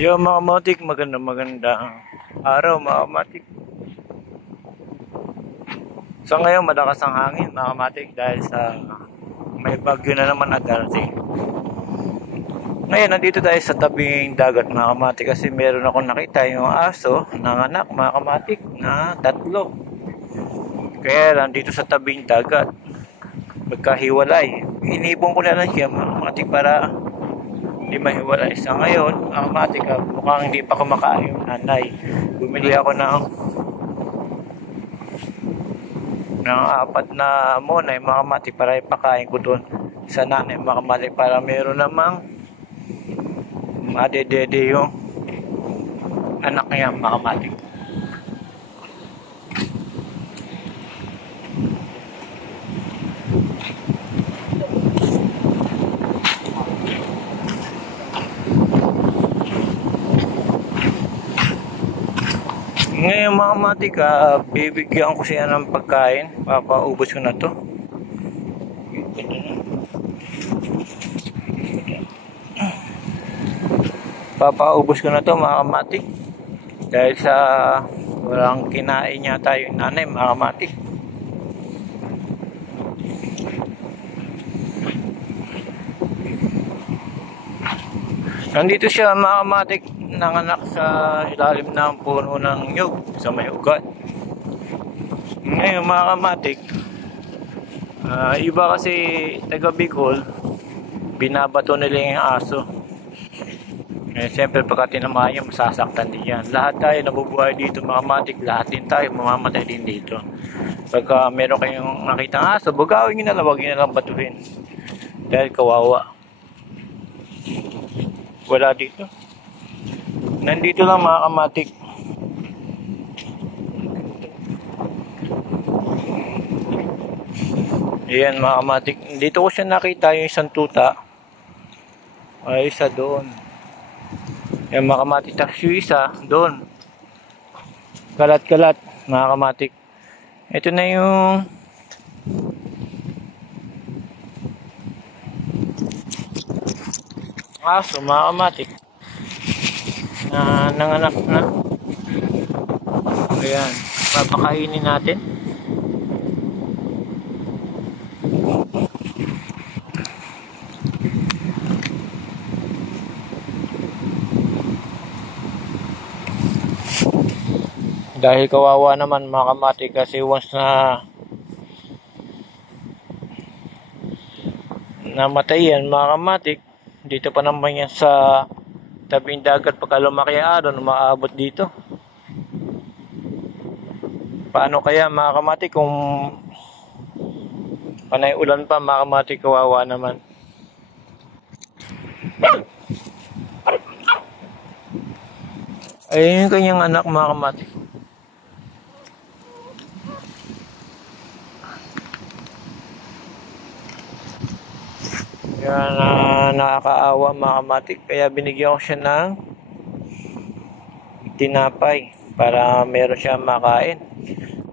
Yo mga kamatik, magandang araw mga kamatik. So ngayon malakas ang hangin mga kamatik dahil sa may bagyo na naman na darating. Ngayon nandito tayo sa tabing dagat mga kamatik kasi meron akong nakita yung aso ng anak mga kamatik na 3. Kaya nandito sa tabing dagat magkahiwalay. Inipon ko na lang siya mga kamatik para hindi mahiwalay. Sa ngayon, ang matik mukhang hindi pa kumakain yung nanay. Bumili ako ng 4 na monay mga matik para ipakain ko doon sa nanay mga matik para meron namang madedede yung anak niya mga matik. Ngayon mga matik, bibigyan ko siya ng pagkain. Papaubos ko na to. Papaubos ko na to mga matik. Dahil sa walang kinain yata yung nanay mga matik. Nandito siya mga kamatik nanganak sa ilalim ng puno ng nyug sa may ugat. Ngayon mga kamatik, iba kasi taga Bicol, binabato nila yung aso. Siyempre pagka tinamaan yan, masasaktan din yan. Lahat tayo nabubuhay dito mga kamatik, lahat din tayo mamamatay din dito. Pagka meron kayong nakitang aso, bugawin nyo na lang, huwag nyo na lang batuhin. Dahil kawawa. Wala dito. Nandito lang mga kamatik. Ayan mga kamatik. Dito ko siya nakita yung isang tuta. Ay isa doon. Ayan mga kamatik. Tapos yung isa doon. Kalat-kalat mga kamatik. Ito na yung aso mga kamatik na nanganak na. Ayan, papakainin natin. Dahil kawawa naman mga kamatik kasi once na namatay yan mga kamatik, dito pa naman yan sa tabing dagat. Pagka lumaki ang araw, umaabot dito. Paano kaya mga kamatik kung panay ulan pa mga kamatik, kawawa naman. Ayun yung kanyang anak mga kamatik. Kaya nakakaawa mga kamatik. Kaya binigyan ko siya ng tinapay para meron siya makain.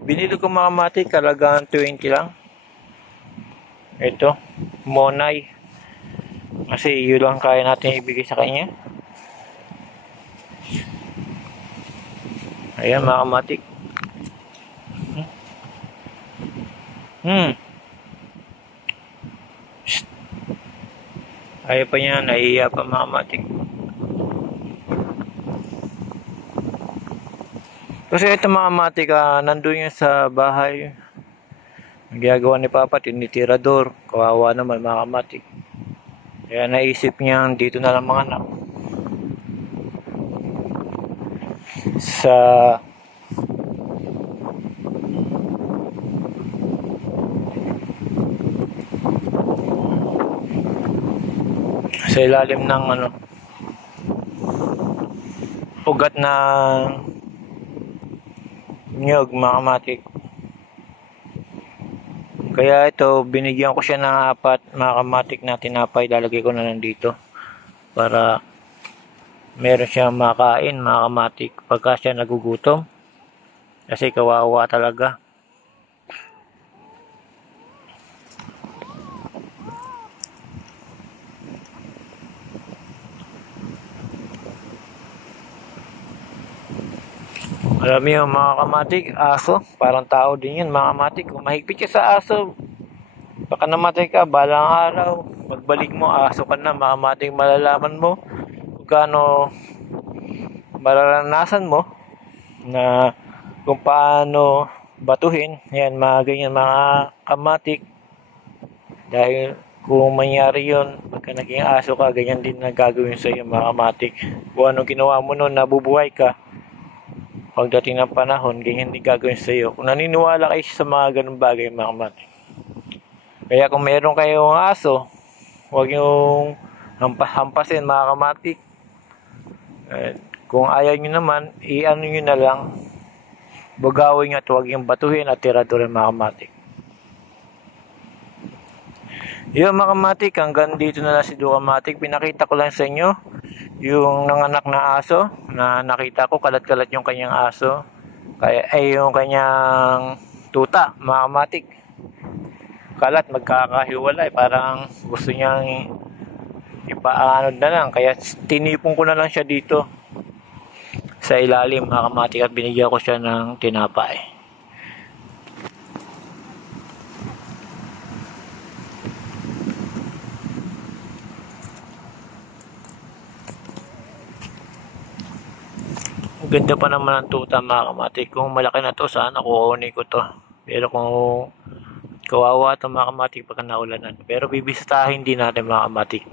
Binili ko mga kamatik, kalagang 20 lang. Ito, monay. Kasi yun lang kaya natin ibigay sa kanya. Ayan mga kamatik. Ayaw pa niya, nahihiya pa mga kamatik. Kasi ito mga kamatik, nandun yan sa bahay. Ang ginagawa ni Papa, tinitirador. Kawawa naman mga kamatik. Kaya naisip niya dito na lang mga anak. Sa ilalim ng ugat na nyog mga kamatik. Kaya ito, binigyan ko siya ng 4 mga kamatik na tinapay. Lalagay ko na lang dito para meron siyang makain mga kamatik pagka siya nagugutom. Kasi kawawa talaga. Alam mo yung mga kamatik, aso, parang tao din yun mga kamatik. Kung mahigpit ka sa aso, baka namatay ka, balang araw, magbalik mo, aso ka na mga kamatik, malalaman mo kung gaano mararanasan mo na kung paano batuhin, yan mga ganyan mga kamatik. Dahil kung mangyari yun, pagka naging aso ka, ganyan din na gagawin sa iyo mga kamatik. Kung anong ginawa mo noon, nabubuhay ka, pagdating ng panahon, ganyan din gagawin sa iyo. Kung naniniwala kayo sa mga ganung bagay mga kamatik. Kaya kung meron kayong aso, huwag yung hampasin mga kamatik. Kung ayaw nyo naman, i-ano nyo na lang, bugawin nyo at huwag yung batuhin at tira-tira mga kamatik. Yun mga kamatik, hanggang dito na lang si Kamatik. Pinakita ko lang sa inyo yung nanganak na aso na nakita ko, kalat-kalat yung kanyang aso. Yung kanyang tuta mga kamatik. Kalat, magkakahiwalay, parang gusto niyang ipaanod na lang. Kaya tinipon ko na lang siya dito sa ilalim mga kamatik at binigyan ko siya ng tinapay. Ganda pa naman ang tuta mga kamatik. Kung malaki na to, sana kukunin ko to. Pero kung kawawa ito mga kamatik pagka naulanan. Pero bibisitahin din natin mga kamatik.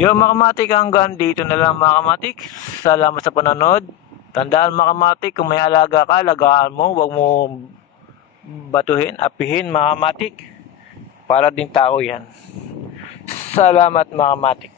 Yung mga kamatik, hanggang dito na lang mga kamatik. Salamat sa panonood. Tandaan mga kamatik, kung may alaga ka, alagaan mo. Huwag mo batuhin, apihin mga kamatik. Para din tao yan. Salamat mga kamatik.